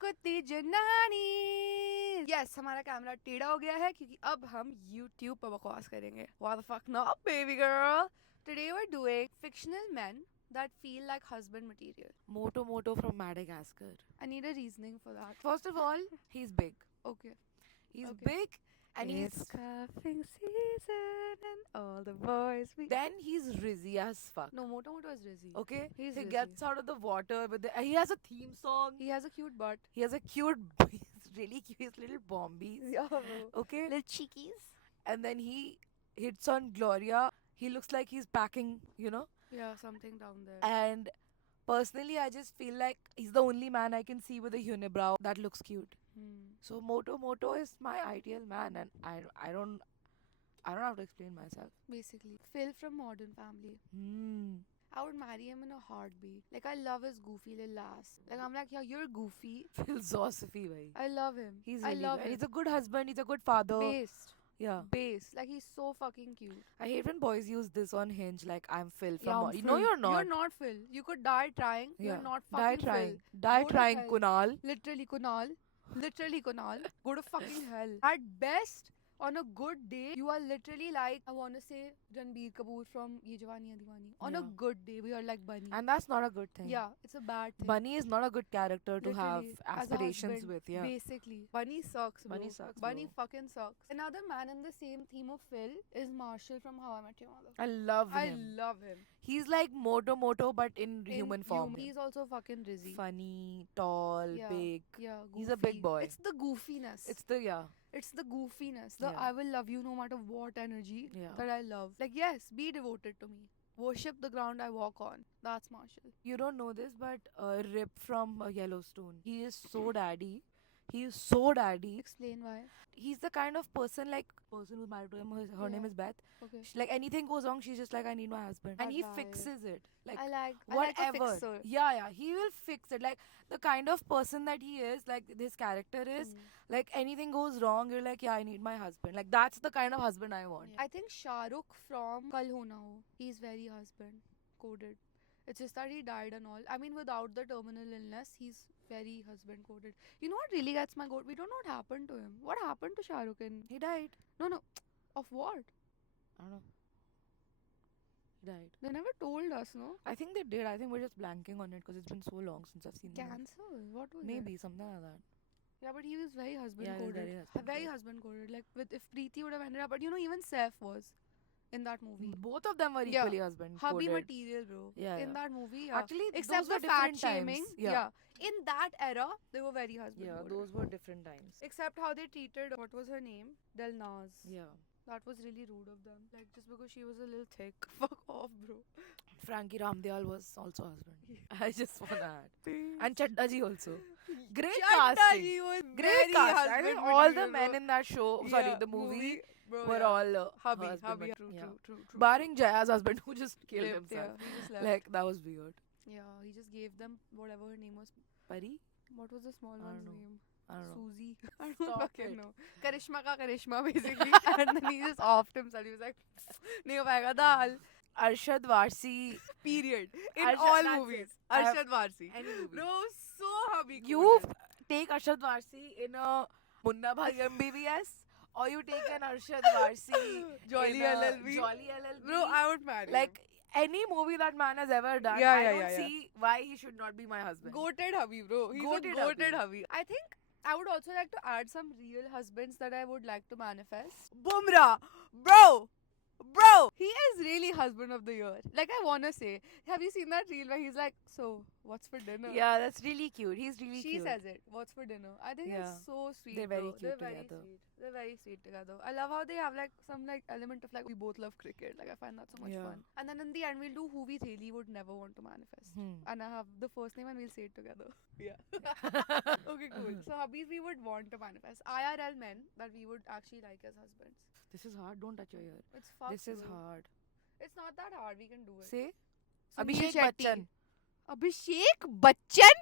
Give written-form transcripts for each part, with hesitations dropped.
कुत्ती जनानी। यस, हमारा कैमरा टेढ़ा हो गया है क्योंकि अब हम YouTube पर बकवास करेंगे. What the fuck not, baby girl? Today we're doing fictional men that feel like husband material. Moto from Madagascar. I need a reasoning for that. First of all, he's big. Okay. He's Okay. big and It's he's cuffing season and all the boys we... then he's rizzy as fuck. No, Moto is Rizzy. Okay? He's he rizzy. gets out of the water with the he has a theme song. He has a cute butt. He has a cute he's really cute, his little bombies. Yeah, bro. Okay? Little cheekies. And then he hits on Gloria. He looks like he's packing, you know? Yeah, something down there. And personally I just feel like he's the only man I can see with a unibrow that looks cute. So Moto is my ideal man, and I don't have to explain myself. Basically, Phil from Modern Family. I would marry him in a heartbeat. Like, I love his goofy little ass. Like, I'm like, yeah, you're goofy. Philosophy, bhai. I love him. He's I really love good. him. He's a good husband. He's a good father. Based. Yeah. Based. Like, he's so fucking cute. I hate when boys use this on Hinge. Like, I'm Phil from. Yeah, I'm No, Phil. you're not. You're not Phil. You could die trying. Yeah. You're not Die fucking trying. Phil. Die Go to trying, hell. Kunal. Literally, Kunal. Literally, Kunal. Go to fucking hell. At best, on a good day, you are literally like, I want to say Ranbir Kapoor from Ye Jawani Hai Deewani. On a Yeah. good day, we are like Bunny. And that's not a good thing. Yeah, it's a bad thing. Bunny is not a good character to have Literally, as a aspirations husband, with. Yeah. Basically. Bunny sucks, bro. Bunny sucks, Bunny bro. fucking sucks. Another man in the same theme of Phil is Marshall from How I Met Your Mother. I love I him. love him. He's like Moto but in human form. He's also fucking rizzy. Funny, tall, Yeah. big. Yeah, He's a big goofy. boy. It's the goofiness. It's the It's the goofiness. The Yeah. I will love you no matter what energy Yeah. that I love. Like, yes, be devoted to me. Worship the ground I walk on. That's Marshall. You don't know this, but Rip from Yellowstone. He is so daddy. He is so daddy. Explain why. He's the kind of person like person who's married to him. Her name Yeah. is Beth. Okay. Like anything goes wrong, she's just like, I need my husband, and That he vibe. fixes it. Like I like a whatever. fixer. Yeah, he will fix it. Like the kind of person that he is, like this character is. Like anything goes wrong, you're like, yeah, I need my husband. Like that's the kind of husband I want. I think Shah Rukh from Kal Ho Na Ho, he's very husband coded. It's just that he died and all. I mean, without the terminal illness, he's very husband coded. You know what really gets my goat? We don't know what happened to him. What happened to Shah Rukh in... He died. No. Of what? I don't know. He died. They never told us, no? I think they did. I think we're just blanking on it because it's been so long since I've seen the movie. Cancer? What was it? Maybe something like that. Yeah, but he was very husband Yeah, he was coded. very husband-coded. husband coded. Like, with if Preeti would have ended up... But you know, even Saif was in that movie. Both of them were Yeah. equally husband Hubby coded. material, bro. Yeah, In yeah. that movie, yeah. Actually, Except those were the fat different shaming. times. Yeah. In that era, they were very husband Yeah, coded. those were different times. Except how they treated, what was her name? Delnaz. Yeah. That was really rude of them. Like, just because she was a little thick. Fuck off, bro. Frankie Ramdayal was also husband. I just want to add. And Chaddaji also. Great casting. Chandaji was Great very cast. I husband think all the material, men bro. in that show, Yeah, the movie, bro, were yeah. all Hubby. husband. True, Yeah. true. Barring Jaya's husband who just killed Left, himself. Yeah, he just left. Like, that was weird. Yeah, he just gave them whatever her name was. Pari? What was the small I one's don't know. name? I don't know. Susie. I don't Stop fucking it. know. Karishma ka Karishma, basically. And then he just offed himself. He was like, nahi ho payega dal. Arshad Varsi. Period. In Arshad, all that's movies. it. I have- Arshad Varsi. Any movie. Bro, so hubby You take Arshad Varsi in a Munna Bhai MBBS, or you take an Arshad Varsi Jolly in a LLB. Jolly LLB. Bro, I would marry like any movie that man has ever done, Yeah, I yeah, don't yeah, yeah. see why he should not be my husband. goated hubby, bro. He's Goated a goated hubby. hubby. I think I would also like to add some real husbands that I would like to manifest. Bumrah, bro. He is really husband of the year. Like, I wanna say, have you seen that reel where he's like, so what's for dinner? Yeah, that's really cute. He's really She cute. says it. What's for dinner? I think Yeah. it's so sweet. They're very bro. cute They're very together. sweet. They're very sweet together. I love how they have like some like element of like we both love cricket. Like I find that so much Yeah. fun. And then in the end we'll do who we really would never want to manifest. And I have the first name and we'll say it together. Yeah. Okay, cool. So hubbies we would want to manifest. IRL men that we would actually like as husbands. This is hard. Don't touch your ear. It's fucked. This is bro. hard. It's not that hard. We can do it. Say Sunil Abhishek Shetty. Bachchan. Abhishek Bachchan?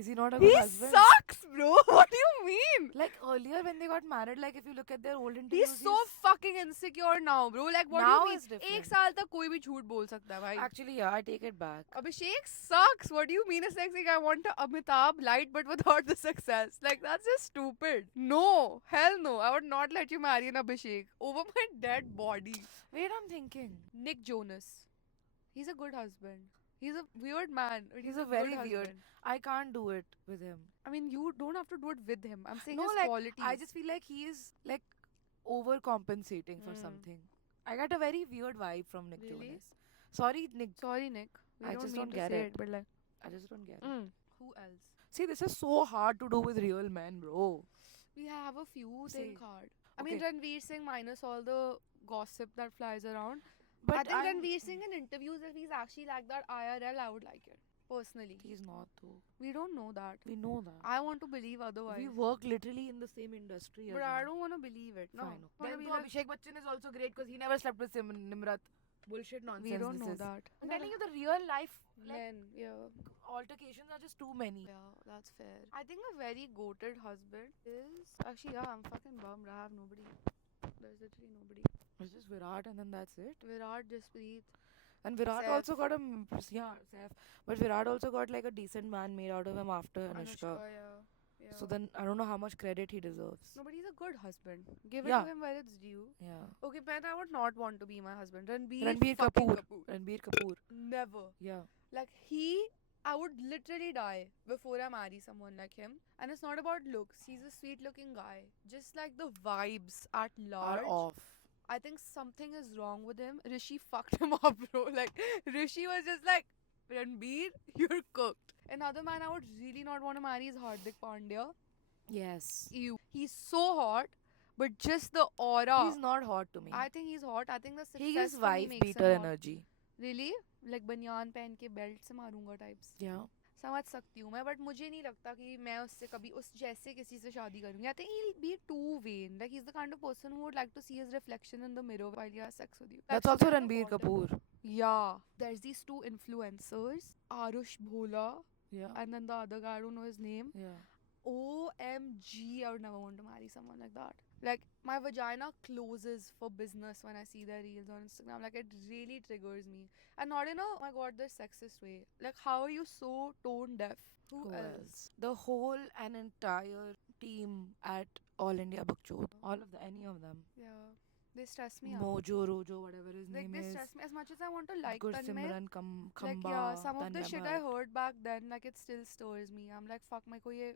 Is he not a He good husband? sucks, bro. What do you mean? Like earlier when they got married, like if you look at their old He's interviews, so fucking insecure now, bro. Like, what do Now you mean? is different. एक साल तक कोई भी झूठ बोल सकता है भाई. actually, yeah, I take it back. Abhishek sucks. What do you mean? It's like I want a Amitabh light, but without the success. Like, that's just stupid. No, hell no. I would not let you marry an Abhishek over my dead body. Wait, I'm thinking. Nick Jonas. He's a good husband. He's a weird man. But He's a a very good weird. husband. I can't do it with him. I mean, you don't have to do it with him. I'm saying No, his like, qualities. I just feel like he is like overcompensating for Mm. something. I got a very weird vibe from Nick Really? Jonas. Sorry, Nick. Sorry, Nick. We I don't just mean don't to get say it. but like, I just don't get it. who else? See, this is so hard to do with real men, bro. We have a few Say. think hard. I mean, Okay. Ranveer Singh minus all the gossip that flies around. But I think I'm- Ranveer Singh in interviews, if he's actually like that IRL, I would like it. Personally. He's not though. We don't know that. We know that. I want to believe otherwise. We work literally in the same industry. but I don't want to believe it. No. Fine. I wanna Then be to like, Abhishek Bachchan is also great because he never slept with Nimrat. Bullshit nonsense. we don't this know is. that. I'm telling you, the real life like, Men, yeah. altercations are just too many. Yeah, that's fair. I think a very goated husband is actually I'm fucking bummed. I have nobody. There's literally nobody. It's just Virat and then that's it. Virat, Jasprit. And Virat Saif. also got a yeah, Saif. But Virat also got like a decent man made out of him after Anushka. Yeah. So then I don't know how much credit he deserves. No, but he's a good husband. Give Yeah. it to him where it's due. Yeah. Okay, Ben, I would not want to be my husband. Ranbir fucking Kapoor. Ranbir Kapoor. Never. Yeah. Like I would literally die before I marry someone like him. And it's not about looks. He's a sweet looking guy. Just like the vibes at large. Are off. I think something is wrong with him. Rishi fucked him up, bro. Like, Rishi was just like, Ranbir, you're cooked. Another man I would really not want to marry is Hardik Pandya. Yes. Ew. He's so hot, but just the aura. He's not hot to me. I think he's hot. I think the success He gives for me wife makes beater him hot. energy. Really? Like बनियान पहन के belt से मारूंगा types. Yeah. समझ सकती हूँ मैं, but मुझे नहीं लगता कि मैं उससे कभी उस जैसे किसी से शादी करूंगी. I think he'll be too vain. Like he's the kind of person who would like to see his reflection in the mirror while he has sex with you. That's Reflection also in the Ranbir water. Kapoor. Yeah. There's these two influencers, Arush Bhola Yeah. and then the other guy, I don't know his name. Yeah. OMG, I would never want to marry someone like that. Like, my vagina closes for business when I see their reels on Instagram. Like, it really triggers me. And not in a, oh my god, they're sexist way. Like, how are you so tone deaf? Who else? The whole and entire team at All India Bakchod. All of any of them. Yeah. They stress me out. Mojo, Rojo, whatever his Like, name they is. stress me. As much as I want to like Tanmay, Gursimran like, Khamba. yeah, some of the shit I Tanmay. heard back then, like, it still stirs me. I'm like, fuck, my ko ye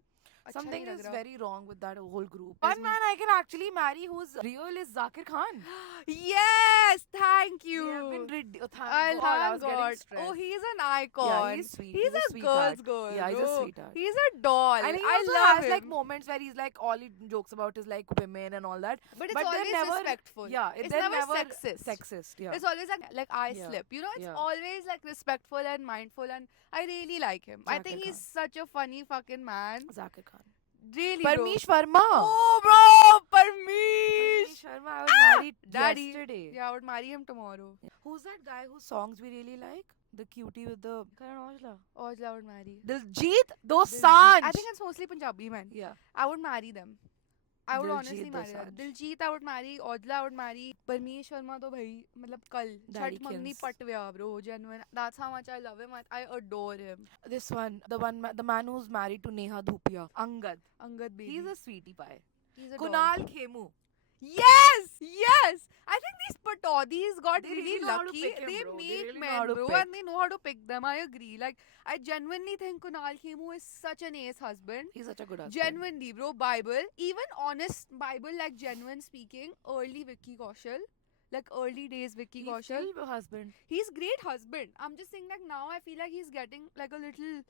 अच्छा Something नहीं लग is रहा. very wrong with that whole group. There's One me. man I can actually marry who's real is Zakir Khan. Yes, thank you. We have been thank I God, I was thank getting God. stressed. Oh, he's an icon. Yeah, he's sweet. He's a sweetheart. girl's girl. Yeah, he's a bro. sweetheart. He's a doll. And he I also love has him. like moments where he's like all he jokes about is like women and all that. but it's but they're always never- respectful. Yeah, It's they're never sexist. Sexist. Yeah. It's always like I Yeah. slip. You know, it's Yeah. always like respectful and mindful, and I really like him. I think Zakir he's such a funny fucking man. Zakir Khan. Really, Parmesh Verma. Oh, bro, Parmesh. Sharma, I was married Daddy. yesterday. Yeah, I would marry him tomorrow. Who's that guy whose songs we really like? The cutie with the Karan Aujla. Ojla I would marry. Diljit Dosanjh. I think it's mostly Punjabi men. Yeah. I would marry them. I would Diljit honestly marry them. Dosanjh. Diljit I would marry. Aujla I would marry. Parmesh Sharma to bhai, matlab kal. Daddy Chat mangni kills. patwaya, bro. Genuine. That's how much I love him. I adore him. This one, the man who's married to Neha Dhupia. Angad. Angad baby. He's a sweetie pie. He's a doll. Kunal Khemu. Yes! I think these Pataudis got They really really know how to lucky. pick him, They bro. They make really know how men, to bro, pick. and they know how to pick them. I agree. Like, I genuinely think Kunal Khemu is such an ace husband. He's such a good husband. Genuinely, bro. Bible. Even honest Bible, like genuine speaking, early Vicky Kaushal. Like early days Vicky He's Kaushal. still a husband. He's great husband. I'm just saying like now I feel like he's getting like a little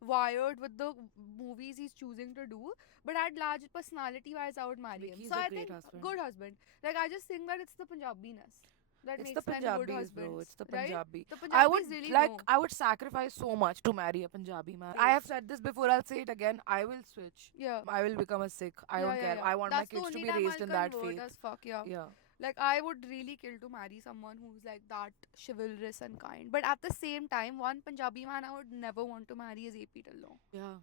wired with the movies he's choosing to do. But at large personality wise I would marry him. Vicky's So a I great think husband. good husband. Like I just think that it's the Punjabiness that It's makes the men good Punjabis, husbands. bro. It's the right? Punjabi. The I would Punjabis really like. know. I would sacrifice so much to marry a Punjabi man. I have said this before. I'll say it again. I will switch. Yeah. I will become a Sikh. I Yeah, don't yeah, care. yeah. I want That's my the kids to only be time raised I'll in that convert faith. as fuck, yeah. Yeah. Like I would really kill to marry someone who's like that chivalrous and kind. But at the same time, one Punjabi man I would never want to marry is AP Dillon. Yeah.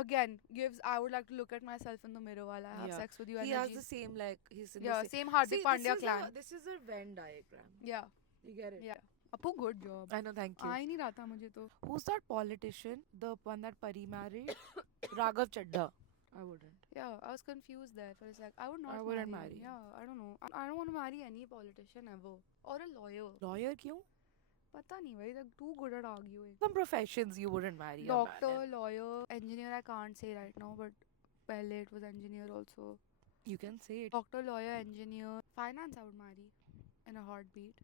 again gives I would like to look at myself in the mirror while I have Yeah. sex with you He has energy. the same, like, he's in Yeah, the same Hardik See, Pandya clan. this is a Venn diagram. Yeah, You get it? yeah. Apu, good job. I know, thank you. आ ही नहीं रहा था मुझे तो. Who's that politician? The one that Pari married? Raghav Chadda. I wouldn't. Yeah, I was confused there for a sec. I would not I wouldn't marry. marry him. Yeah, I don't know. I don't want to marry any politician ever or a lawyer. Lawyer kyun? पता नहीं भाई, they're too good at arguing. Some professions you wouldn't marry a man Doctor, in. lawyer, engineer. I can't say right now, but पहले it was engineer also. You can say it. Doctor, lawyer, engineer, finance. I would marry in a heartbeat.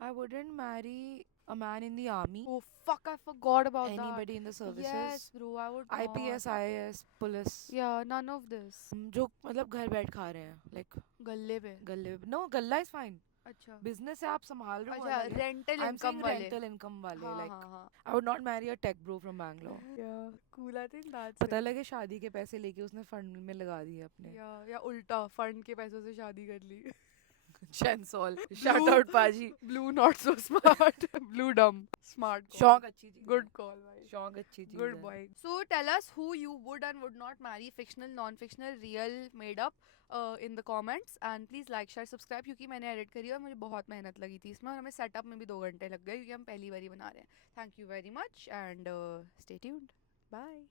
I wouldn't marry a man in the army. Oh fuck! I forgot about Anybody in the that. services. Yes, bro. I would. IPS, not. IAS, police. Yeah, none of this. जो मतलब घर बैठ खा रहे हैं, like गल्ले पे. गल्ले. No, गल्ला is fine. अच्छा. Business है, आप संभाल रहे हो. अच्छा, अलग है. rental I'm income saying वाले. rental income वाले. हाँ, Like, हाँ, हाँ. I would not marry a tech bro from Bangalore. Yeah, cool. I think that's पता it. लगे शादी के पैसे लेके उसने फंड में लगा दिए अपने. Yeah, या उल्टा फंड के पैसों से शादी कर ली. Chansol. Shout out Paji. Blue not so smart. Blue dumb. Smart. Call. शौक अच्छी चीज. Good call, भाई. शौक अच्छी चीज. Good boy. So tell us who you would and would not marry, fictional, non-fictional, real, made up, in the comments. And please like, share, subscribe क्योंकि मैंने edit करी और मुझे बहुत मेहनत लगी थी इसमें और हमें setup में भी 2 घंटे लग गए क्योंकि हम पहली बार ही बना रहे हैं. Thank you very much and stay tuned. Bye.